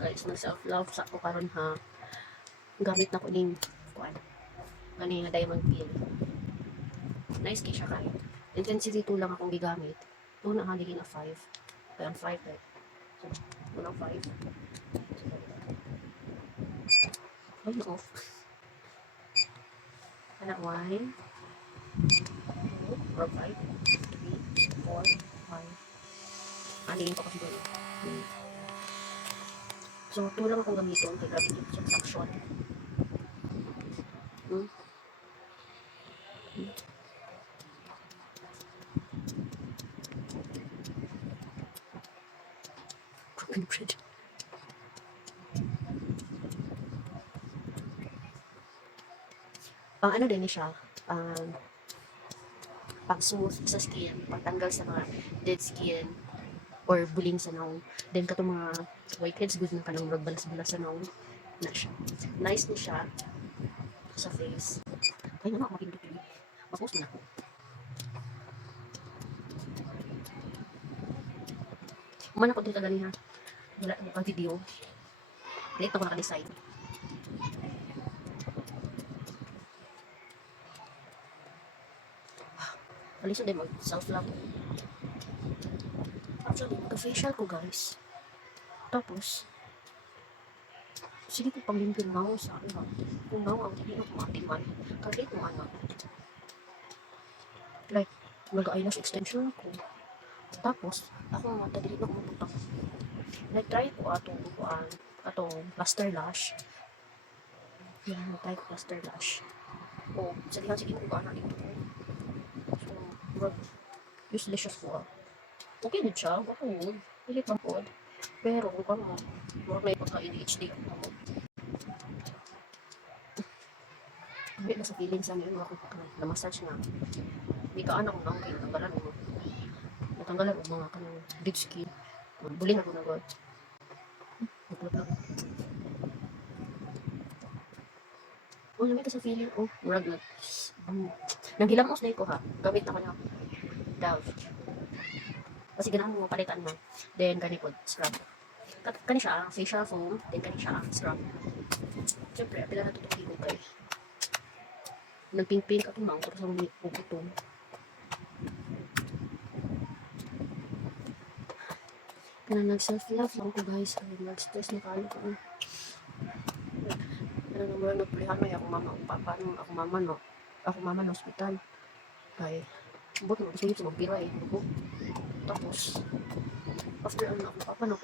Guys, mag-self-love sa ko karon ha. Gamit na ko ning kuan. Kani nga diamond pin. Nice kay siya kay. Intensity 2 lang akong gigamit. 2 na haligin na 5. Kaya ang 5 eh. So, unang 5. Ay, off. Anak 1, 2, or 5, 3, 4, 5. Haligin ko kasi doon. So, 2 lang akong gamiton. Kaya grabe yung transaction. Broken bread. Pang ano din siya, pang smooth sa skin, pagtanggal sa mga dead skin or buling sa naong. Then kato mga whiteheads good na kanang magbalas-balas sa naong na siya. Nice ni siya sa face. Kaya naman ako mapindot yun. Mag-post mo na. Umana ko dito gani ha. Wala ang video. Late ako naka-decide. Aliso din mag self-love. Actually, mag-facial ko guys. Tapos, sige ko pang-limpyo na ako sa ano. Kung na ang hindi ko matiman. Kahit mo ano. Like, mag-eyelash extension ako. Tapos, ako nga, tadili na kumupunta ko. Nag-try ko atong plaster lash. Yan, nag-try ko plaster lash. O, sa dihan sige kung gaano dito. So, useless siya ko. Okay din siya, ako. Pilit man po. Pero, kung ano, murag na ipagka-ADHD ako. Hindi na sa feeling sa ngayon ako na-massage na. Hindi ka anak ko lang kayo natanggalan mo. Natanggalan mo mga kanang dead skin. Buling ako na God. Nagpulap. Oh, lamig ka sa feeling. Oh, murag na. Nanghilamos na ko ha. Gamit na ko na. Dove. Kasi ganahan mo palitan na. Then, gani po, scrub. Kani siya, facial foam. Then, kani siya, scrub. Siyempre, pila na tutong higong kayo. Nagping-pink ako mga ko sa mga puputong. Kaya nag-self-love lang ko guys. Nag-stress na kalo ko. Kaya naman nagpulihan mo akong mama, akong papa, akong mama no. Akong mama no hospital. Kaya, bot mo, gusto nyo magpira eh. Tapos, after ano, akong papa no,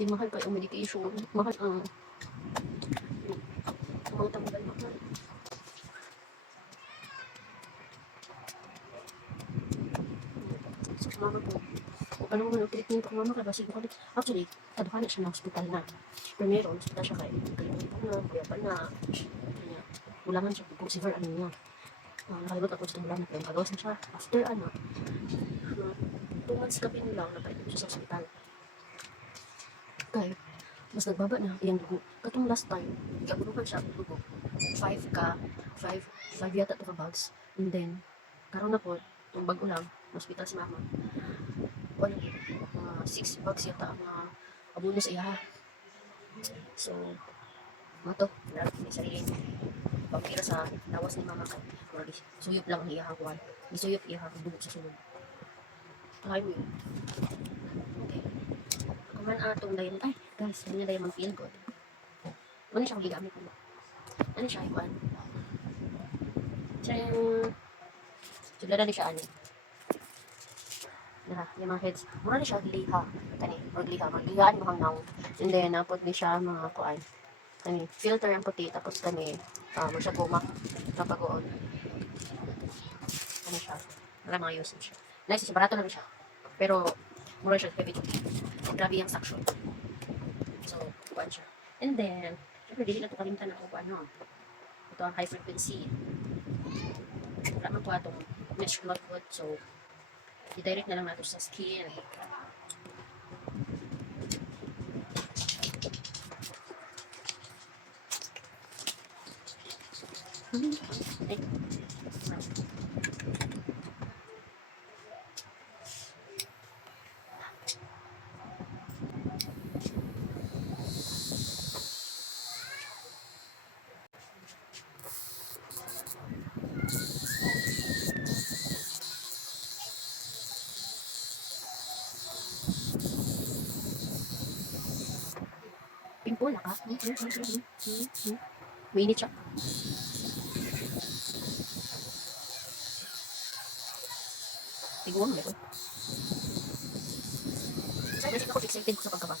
di mahal kayo ang medication. Mahal ang mga tanggal mahal. So, mama ko, kung anong mga treatment ko mama ka, basig ko actually, kaduhan na siya na hospital na. Primero, hospital siya kayo kuya pa na, ulangan siya kung severe ano niya. Nakalibot ako sa ulangan, pero kagawas na siya. After ano, 2 months kami lang, napalit siya sa hospital. Kaya, mas nagbaba na iyang dugo. Katong last time, ikagunuhan siya ang dugo. 5 yata to ka bags. And then, karon na po, itong bago lang, hospital si mama. Ano, 6 bags yata ang abuno sa iya. So, mato, may sarili pagkira sa lawas ni mama ka. Suyop lang ang iyahang kuhan. Isuyop iyahang dugo sa sunod. Kaya mo yun. Okay. Ako man atong dayon. Ay, guys, hindi na dayon mag-feel good. Ano siya magigamit mo? Ano siya, ikuan? Siya yung... Sugladan ni siya, ano? Yung mga heads. Mura na siya liha. Kani, maglihaan mo hangnaw. And then, napot ni siya mga kuan. Kani, filter ang puti. Tapos kani, mo siya guma. Kapagoon. Ano siya? Wala mga usage siya. Nice siya, barato lang siya. Pero, mura siya heavy duty. Grabe yung suction. So, kuan siya. And then, syempre, dili na ito kalimtan ako kung ano. Ito ang high frequency. Wala man po itong mesh cloth wood. So, i-direct na lang natin sa skin. Ay. Wala ka. Mainit siya. Tiguan mo ito. Sa naisip ako excited ko sa pagkabata.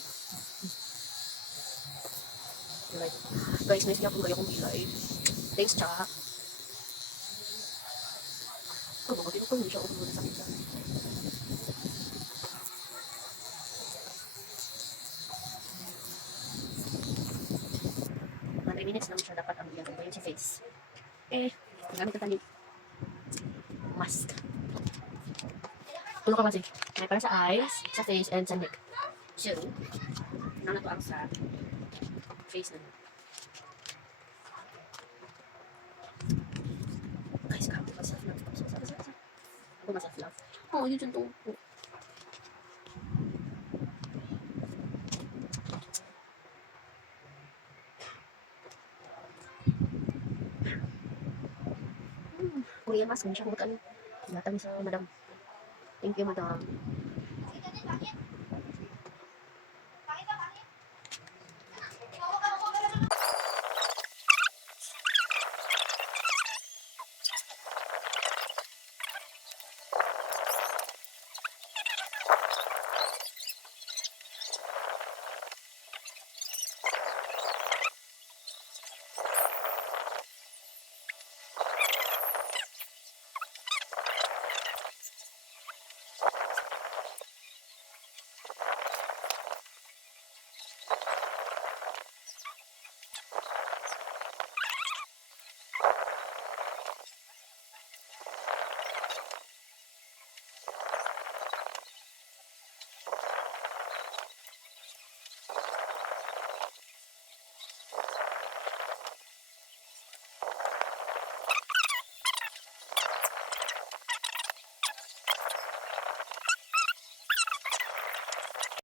Like, guys, naisip ako kayo kong ilay. Thanks, tsaka. Ano ba, tinutong niya siya o muna sa akin siya. Mga 3 minutes lang siya dapat ang iyan. Ba yun si face. Gamit na tayo. Mask. Tulog ka kasi. May para sa eyes, sa face, and sa neck. So, na to ang sa face na. Guys, kami pa sa love. Ako mas love. Oh, yun to. Korean mask, hindi siya kumot ano. Latang sa madam. Thank you, madam.